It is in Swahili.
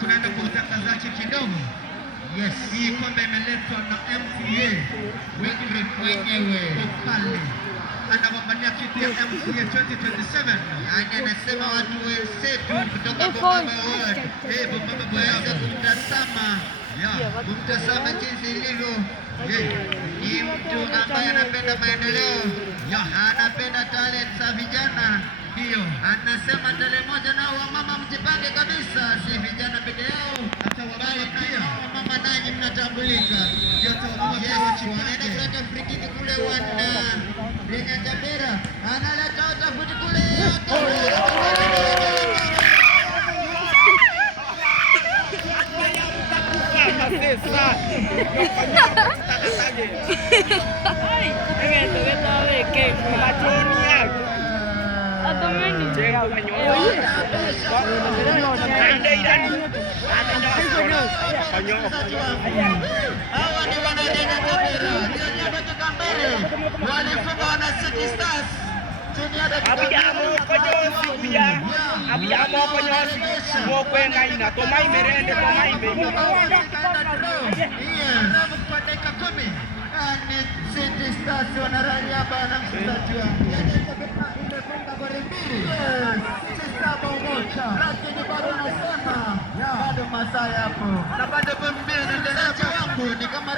Tunaenda kwa utangazaji kidogo. Yes, hii kombe imeletwa na MCA Wycliffe mwenyewe pale anagombania kiti ya MCA 2027. Yani anasema watu wenzetu kutoka Bungoma Ward, Bungoma waweze kumtazama jinsi ilivyo. Ni mtu ambaye anapenda maendeleo, anapenda talent za vijana. Ndio anasema tarehe moja nao wamama mjipange kabisa, si vijana peke yao, hata wababa pia. Wamama nanyi mnatambulika. Wanaenda kuleta frikiki kule wana Renya Jabera analeta utafuti kule bado masaa yapo na bado ni kama